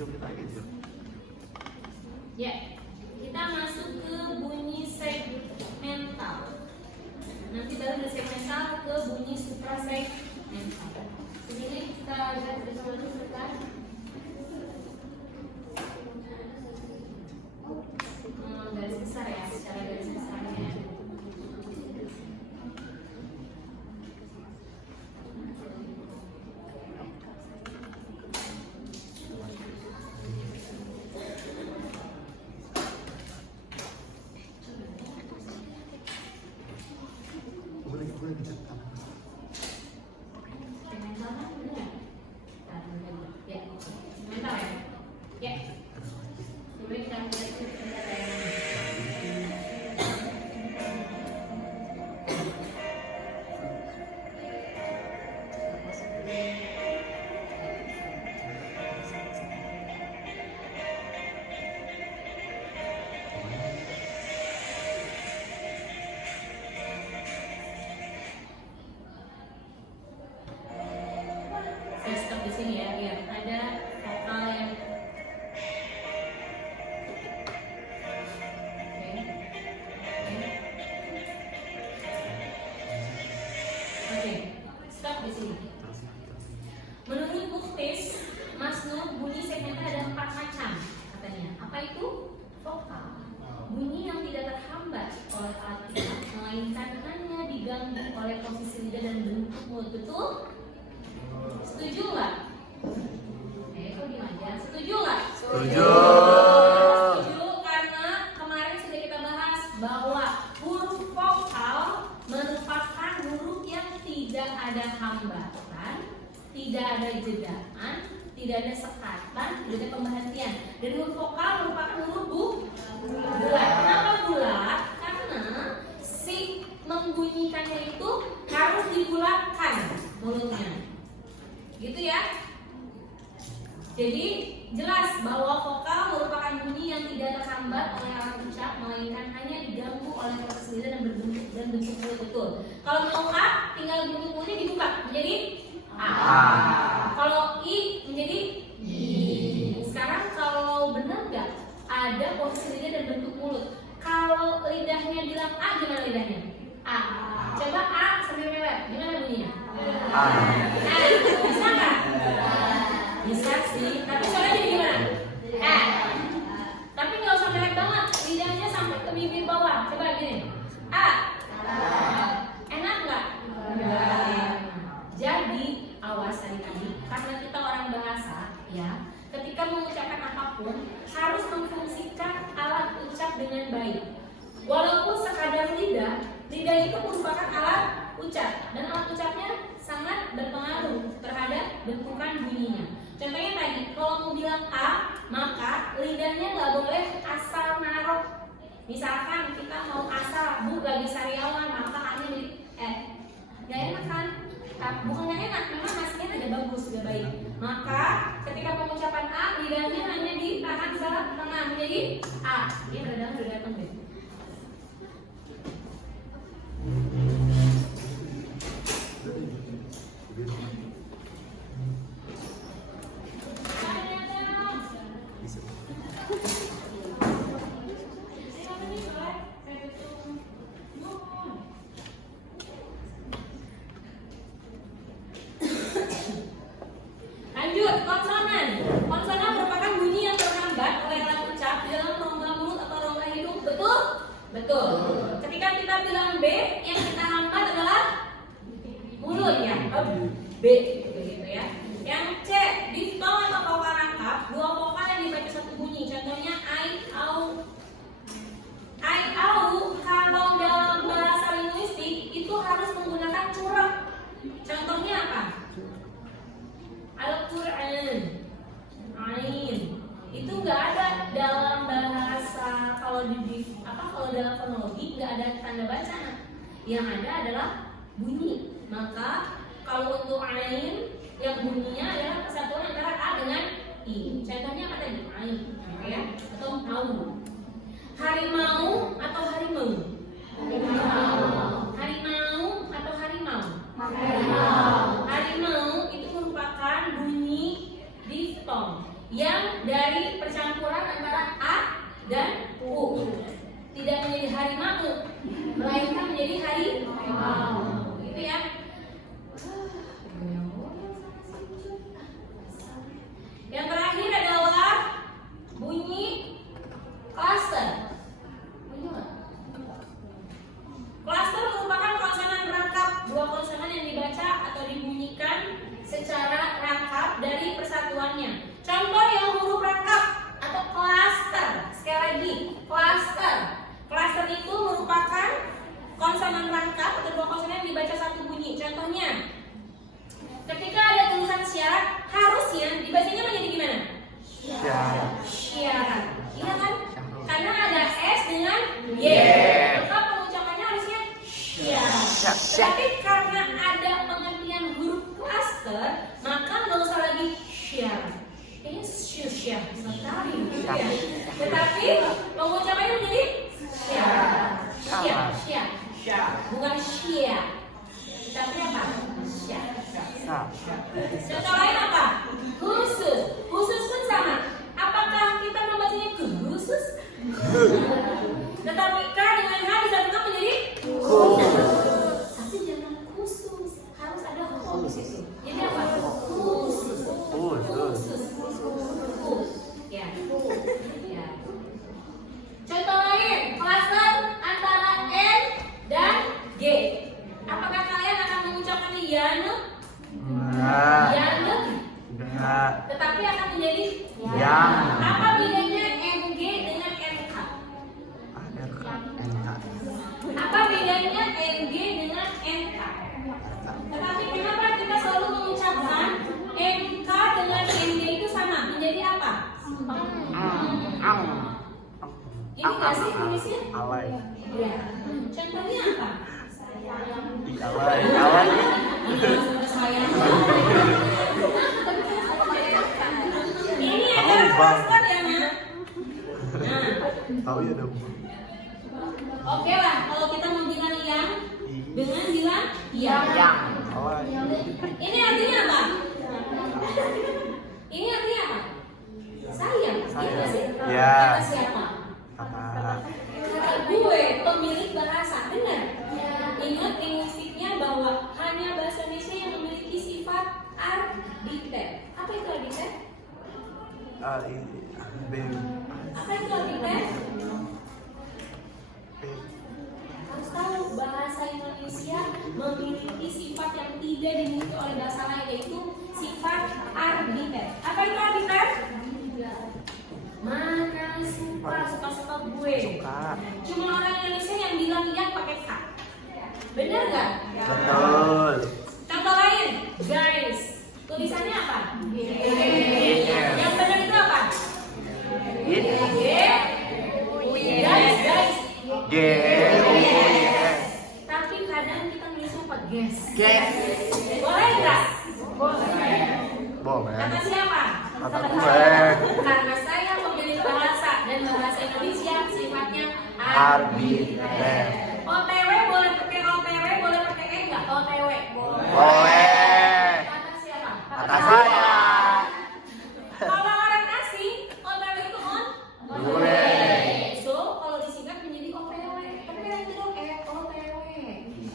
Ya, kita masuk ke bunyi segmental. Nanti baru dari segmental ke bunyi suprasegmental. Jadi kita lihat bersama dulu sebentar. Garis besar ya, secara garis besarnya. Di sini ya, lihat ada vokal yang oke, stop di sini. Menurut Bookcase, Mas Nur, bunyi segmental ada 4 macam katanya. Apa itu? Vokal, bunyi yang tidak terhambat oleh alat pick-up, melainkan hanya diganggu oleh posisi lidah dan bentuk mulut. Betul? Setuju nggak? Kok diam aja? Setuju nggak? Setuju. Setuju karena kemarin sudah kita bahas bahwa huruf vokal merupakan huruf yang tidak ada hambatan, tidak ada jedaan, tidak ada sekatan, tidak ada pemberhentian. Dan huruf vokal merupakan huruf bulat. Kenapa bulat? Karena si membunyikannya itu harus dibulatkan mulutnya. Gitu ya. Jadi jelas bahwa vokal merupakan bunyi yang tidak terhambat oleh alat ucap, melainkan hanya diganggu oleh proses lidah dan bentuk mulut. Betul. Kalau mau A, tinggal bentuk mulutnya dibuka menjadi A. Kalau I menjadi I. Sekarang kalau benar nggak ada posisi lidah dan bentuk mulut? Kalau lidahnya bilang A, gimana lidahnya? A. Coba A sambil melet, gimana bunyinya? A. Bisa nggak? Bisa sih, tapi soalnya jadi gimana? Tapi nggak usah melet banget, lidahnya sampai ke bibir bawah. Coba gini, A. Enak nggak? Jadi awas tadi, karena kita orang bahasa, ya, ketika mengucapkan apapun harus memfungsikan alat ucap dengan baik. Walaupun sekadar lidah itu merupakan alat ucap dan alat ucapnya sangat berpengaruh terhadap bentukan bunyinya. Contohnya tadi, kalau mau bilang A, maka lidahnya nggak boleh asal naruh. Misalkan kita mau asal Bu lagi sariawan, maka A-nya jadi nggak enak kan? Bukan nggak enak, memang hasilnya tidak bagus, tidak baik. Maka ketika pengucapan A, lidahnya hanya ditahan di tengah menjadi A. Dia udah datang deh. Lanjut, konsonan. Konsonan merupakan bunyi yang terhambat oleh alat ucap di dalam rongga mulut atau rongga hidung. Betul? Betul. Ketika kita bilang B, yang kita hambat adalah mulut ya. B gitu ya. Yang C, diftong atau vokal rangkap, dua vokal yang dibaca satu bunyi. Contohnya I, au. I, au kalau dalam bahasa linguistik itu harus menggunakan curang. Contohnya apa? Al-Quran, Ain, itu nggak ada dalam bahasa kalau dalam fonologi nggak ada tanda bacaan. Yang ada adalah bunyi. Maka kalau untuk Ain yang bunyinya adalah persatuan antara A dengan I. Contohnya apa tadi? Ain, ya, atau mau. Harimau atau harimau? Harimau atau harimau? Harimau itu merupakan bunyi diftong. yang dari percampuran antara A dan U. Tidak menjadi harimau, melainkan menjadi harimau. Gitu ya. Yang terakhir adalah bunyi cluster. Cluster merupakan konsonan rangkap, dua konsonan yang dibaca atau dibunyikan secara rangkap dari persatuannya. Contoh yang huruf rangkap atau cluster. Sekali lagi, cluster. Cluster itu merupakan konsonan rangkap atau dua konsonan yang dibaca satu bunyi. Contohnya, ketika ada tulisan syarat, harusnya dibacanya menjadi gimana? Syarat. Iya kan? Karena ada S dengan Y. Maka pengucapannya harusnya syarat. Tapi karena ada pengertian huruf cluster, maka nggak usah lagi syarat. Kayaknya syah sekali. Tetapi pengucapannya menjadi syarat. Syah. Bukan syah. Tapi apa? Syah. Contoh lain apa? Khusus. Khusus pun sama. Apakah kita membacanya khusus? Tetapi K dengan H disatukan menjadi khusus. Tapi jangan khusus. Harus ada khusus itu. Jadi apa? Khusus. Ya. Contoh lain, cluster antara N dan G. Apakah kalian akan mengucapkan Yanu? Yanu? Tetapi akan menjadi yang. Apa bedanya NG dengan NK? Apa bedanya NG dengan NK? Tetapi kenapa kita selalu mengucapkan NK dengan NG itu sama? Menjadi apa? Ini nggak sih tulisnya? Alay. Ya. Contohnya apa? Alay. Ini adalah cluster ya, Nak. Tahu ya dong. Oke lah, kalau kita mau bilang yang dengan bilang yang. Alay. Ini artinya apa? Ini artinya apa? Sayang. Iya sih. Ya. Kata siapa? Kata Gue, pemilik bahasa. Benar? Ingat linguistiknya bahwa hanya bahasa Indonesia yang memiliki sifat arbiter. Apa itu arbiter? Apa itu arbiter? Harus tahu bahasa Indonesia memiliki sifat yang tidak dimiliki oleh bahasa lain, yaitu sifat arbiter. Apa itu arbiter? Mana suka gue. Cuma orang Indonesia yang bilang yang pakai K. Benar nggak? betul. Contoh lain, guys. Tulisannya apa? Yang benar itu apa? Guys. Tapi kadang kita nulisnya apa? Guys. Boleh nggak? Boleh. Kata siapa? Kata gue. Karena saya pemilik bahasa dan bahasa Indonesia sifatnya Arbiter. OTW boleh pakai OTW, boleh pakai E nggak? OTW. Boleh. Kata siapa? Kata saya. Kalau orang asing, OTW itu on? Gue. So, kalau disingkat menjadi OTW. Tapi kan itu dong OTW.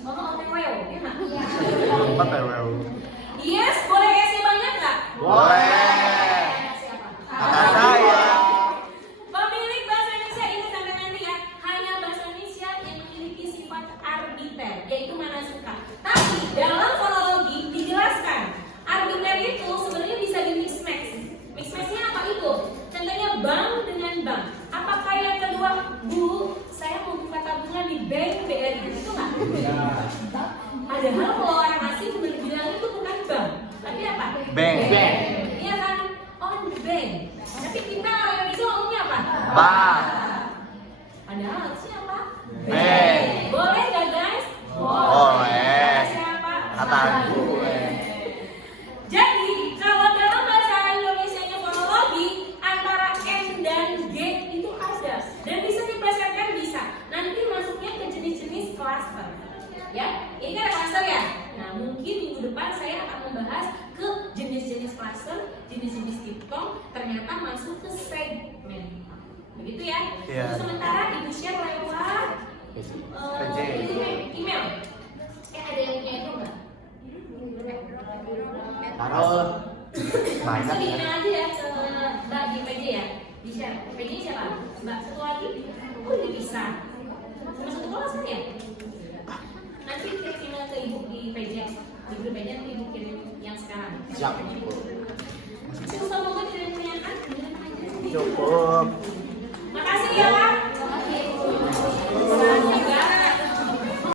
OTW, ya nggak? Empat ya, Wel. Yes, boleh kasih banyak nggak? Boleh. Kata siapa? Kata saya. Pemilik bahasa Indonesia ini sampai nanti ya, hanya bahasa Indonesia yang memiliki sifat arbiter, yaitu mana suka. Tapi dalam fonologi dijelaskan, arbiter itu sebenarnya bisa di mix match. Mix matchnya apa itu? Contohnya bank dengan bank. Apakah yang kedua, Bu, saya mau buka tabungan di bank BRI, itu nggak? Padahal kalau orang asing bilang itu bukan bank, tapi apa? Bank. Iya kan? On bank. Tapi kita orang Indonesia ngomongnya apa? Bank. Padahal harusnya apa? Bank. Boleh nggak guys? Boleh. Kata siapa? Kata gue. Jadi kalau dalam bahasa Indonesia-nya fonologi antara N dan G itu ada dan bisa diplesetkan bisa. Nanti masuknya ke jenis-jenis cluster. Ya, ini kan cluster ya. Nah, mungkin minggu depan saya akan membahas ke jenis-jenis cluster, jenis-jenis diphthong. Ternyata ternyata masuk ke segmen. Begitu ya. Iya. Untuk sementara Ibu share lewat PJ. email. Ada yang punya itu enggak? Taruh. Banyak Langsung di ya. email aja ya ke Mbak di PJ ya. Di share. PJ siapa? Mbak satu lagi. Oh, ini bisa. Cuma satu kelas kan ya? Nanti kirim email ke Ibu di PJ. Di grup PJ nanti Ibu kirim yang sekarang. Siap. Cukup banget dari pertanyaan. Cukup. Makasih ya.